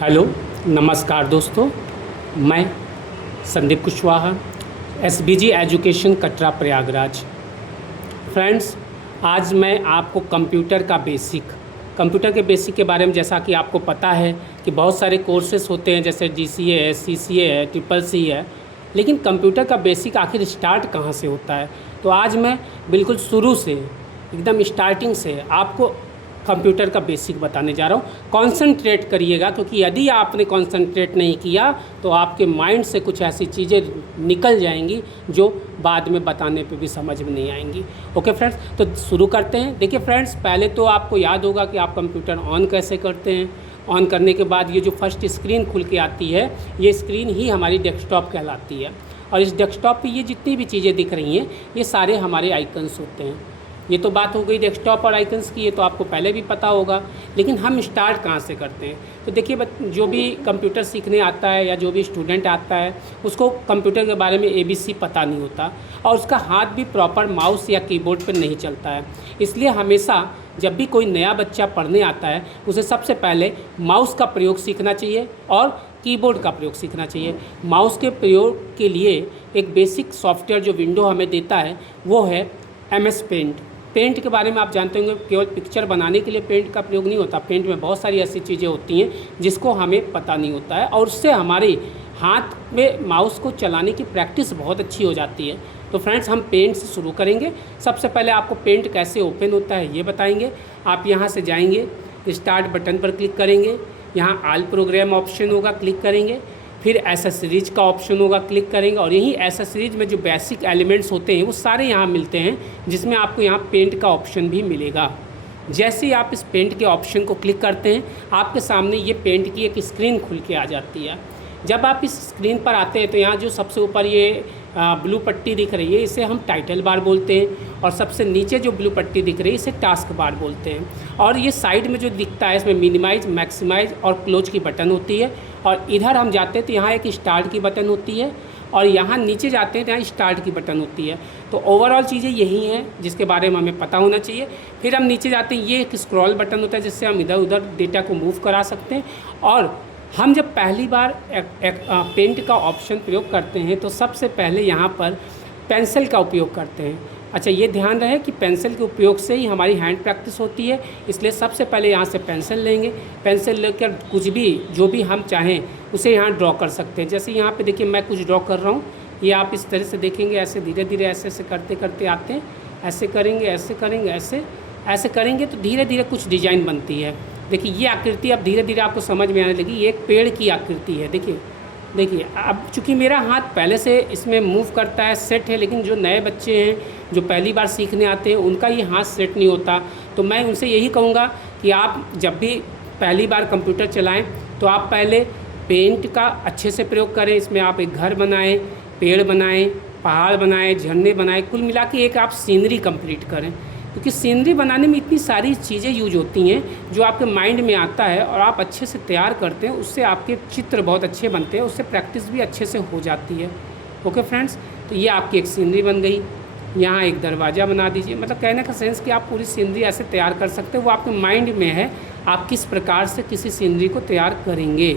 Hello, नमस्कार दोस्तों। मैं Sandeep Kushwaha, SBG education Katra Prayagraj. Friends, आज मैं आपको कंप्यूटर के बेसिक के बारे में, जैसा कि आपको पता है कि बहुत सारे कोर्सेस होते हैं, जैसे डीसीए है, सीसीए है, ट्रिपल सी है, लेकिन कंप्यूटर का बेसिक आखिर स्टार्ट कहाँ से होता है। तो आज मैं बिल्कुल शुरू से, एकदम स्टार्टिंग से आपको कंप्यूटर का बेसिक बताने जा रहा हूँ। कॉन्संट्रेट करिएगा, क्योंकि यदि आपने कॉन्संट्रेट नहीं किया तो आपके माइंड से कुछ ऐसी चीज़ें निकल जाएंगी जो बाद में बताने पे भी समझ में नहीं आएंगी। ओके फ्रेंड्स, तो शुरू करते हैं। देखिए फ्रेंड्स, पहले तो आपको याद होगा कि आप कंप्यूटर ऑन कैसे करते हैं। ऑन करने के बाद ये जो फर्स्ट स्क्रीन खुल के आती है, ये स्क्रीन ही हमारी डेस्कटॉप कहलाती है। और इस डेस्कटॉप पर ये जितनी भी चीज़ें दिख रही हैं, ये सारे हमारे आइकन्स होते हैं। ये तो बात हो गई डेस्कटॉप और आइकन्स की, ये तो आपको पहले भी पता होगा। लेकिन हम स्टार्ट कहाँ से करते हैं? तो देखिए, जो भी कंप्यूटर सीखने आता है या जो भी स्टूडेंट आता है, उसको कंप्यूटर के बारे में एबीसी पता नहीं होता, और उसका हाथ भी प्रॉपर माउस या कीबोर्ड पर नहीं चलता है। इसलिए हमेशा जब भी कोई नया बच्चा पढ़ने आता है, उसे सबसे पहले माउस का प्रयोग सीखना चाहिए और कीबोर्ड का प्रयोग सीखना चाहिए। माउस के प्रयोग के लिए एक बेसिक सॉफ्टवेयर जो विंडो हमें देता है, वो है MS पेंट। पेंट के बारे में आप जानते होंगे, केवल पिक्चर बनाने के लिए पेंट का प्रयोग नहीं होता। पेंट में बहुत सारी ऐसी चीज़ें होती हैं जिसको हमें पता नहीं होता है, और उससे हमारे हाथ में माउस को चलाने की प्रैक्टिस बहुत अच्छी हो जाती है। तो फ्रेंड्स, हम पेंट से शुरू करेंगे। सबसे पहले आपको पेंट कैसे ओपन होता है ये बताएंगे। आप यहाँ से जाएंगे, स्टार्ट बटन पर क्लिक करेंगे, यहाँ ऑल प्रोग्राम ऑप्शन होगा, क्लिक करेंगे। फिर एसेसरीज का ऑप्शन होगा, क्लिक करेंगे, और यही एसेसरीज में जो बेसिक एलिमेंट्स होते हैं वो सारे यहाँ मिलते हैं, जिसमें आपको यहाँ पेंट का ऑप्शन भी मिलेगा। जैसे ही आप इस पेंट के ऑप्शन को क्लिक करते हैं, आपके सामने ये पेंट की एक स्क्रीन खुल के आ जाती है। जब आप इस स्क्रीन पर आते हैं तो यहाँ जो सबसे ऊपर ये ब्लू पट्टी दिख रही है, इसे हम टाइटल बार बोलते हैं, और सबसे नीचे जो ब्लू पट्टी दिख रही है, इसे टास्क बार बोलते हैं। और ये साइड में जो दिखता है, इसमें मिनिमाइज, मैक्सिमाइज और क्लोज की बटन होती है। और इधर हम जाते हैं तो यहाँ एक स्टार्ट की बटन होती है, और यहाँ नीचे जाते हैं तो यहाँ स्टार्ट की बटन होती है। तो ओवरऑल चीज़ें यही हैं जिसके बारे में हमें पता होना चाहिए। फिर हम नीचे जाते हैं, ये एक स्क्रॉल बटन होता है, जिससे हम इधर उधर डेटा को मूव करा सकते हैं। और हम जब पहली बार पेंट का ऑप्शन प्रयोग करते हैं तो सबसे पहले यहाँ पर पेंसिल का उपयोग करते हैं। अच्छा, ये ध्यान रहे कि पेंसिल के उपयोग से ही हमारी हैंड प्रैक्टिस होती है, इसलिए सबसे पहले यहाँ से पेंसिल लेंगे। पेंसिल लेकर कुछ भी, जो भी हम चाहें उसे यहाँ ड्रॉ कर सकते हैं। जैसे यहाँ पे देखिए, मैं कुछ ड्रॉ कर रहा हूँ, ये आप इस तरह से देखेंगे, ऐसे धीरे धीरे ऐसे ऐसे करते करते आते हैं, ऐसे करेंगे, ऐसे करेंगे, ऐसे ऐसे करेंगे, तो धीरे धीरे कुछ डिजाइन बनती है। देखिए, ये आकृति अब धीरे धीरे आपको समझ में आने लगी। ये एक पेड़ की आकृति है। देखिए, अब चूँकि मेरा हाथ पहले से इसमें मूव करता है, सेट है, लेकिन जो नए बच्चे हैं, जो पहली बार सीखने आते हैं, उनका ये हाथ सेट नहीं होता। तो मैं उनसे यही कहूँगा कि आप जब भी पहली बार कंप्यूटर चलाएं तो आप पहले पेंट का अच्छे से प्रयोग करें। इसमें आप एक घर बनाएं, पेड़ बनाएं, पहाड़ बनाएं, झरने बनाएं, कुल मिला के एक आप सीनरी कंप्लीट करें। क्योंकि सीनरी बनाने में इतनी सारी चीज़ें यूज होती हैं जो आपके माइंड में आता है और आप अच्छे से तैयार करते हैं, उससे आपके चित्र बहुत अच्छे बनते हैं, उससे प्रैक्टिस भी अच्छे से हो जाती है। ओके फ्रेंड्स, तो ये आपकी एक सीनरी बन गई। यहाँ एक दरवाज़ा बना दीजिए। मतलब कहने का सेंस कि आप पूरी सीनरी ऐसे तैयार कर सकते हैं, वो आपके माइंड में है, आप किस प्रकार से किसी सीनरी को तैयार करेंगे।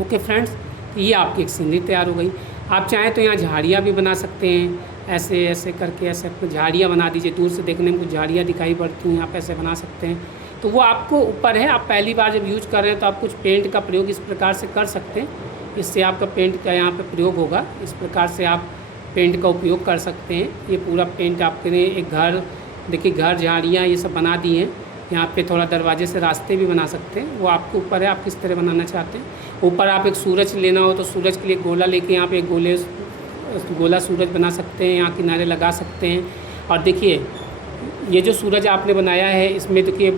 ओके फ्रेंड्स, तो ये आपकी एक सीनरी तैयार हो गई। आप चाहें तो यहाँ झाड़ियाँ भी बना सकते हैं, ऐसे ऐसे करके ऐसे झाड़ियाँ बना दीजिए। दूर से देखने में कुछ झाड़ियाँ दिखाई पड़ती हैं, आप ऐसे बना सकते हैं। तो वो आपको ऊपर है, आप पहली बार जब यूज कर रहे हैं तो आप कुछ पेंट का प्रयोग इस प्रकार से कर सकते हैं। इससे आपका पेंट का यहाँ पे प्रयोग होगा, इस प्रकार से आप पेंट का उपयोग कर सकते हैं। ये पूरा पेंट आपके लिए एक घर, देखिए घर, झाड़ियाँ ये सब बना दी हैं। यहाँ पे थोड़ा दरवाजे से रास्ते भी बना सकते हैं, वो आपके ऊपर है, आप किस तरह बनाना चाहते हैं। ऊपर आप एक सूरज लेना हो तो सूरज के लिए गोला लेके यहाँ पे एक गोला सूरज बना सकते हैं, यहाँ किनारे लगा सकते हैं। और देखिए, ये जो सूरज आपने बनाया है, इसमें देखिए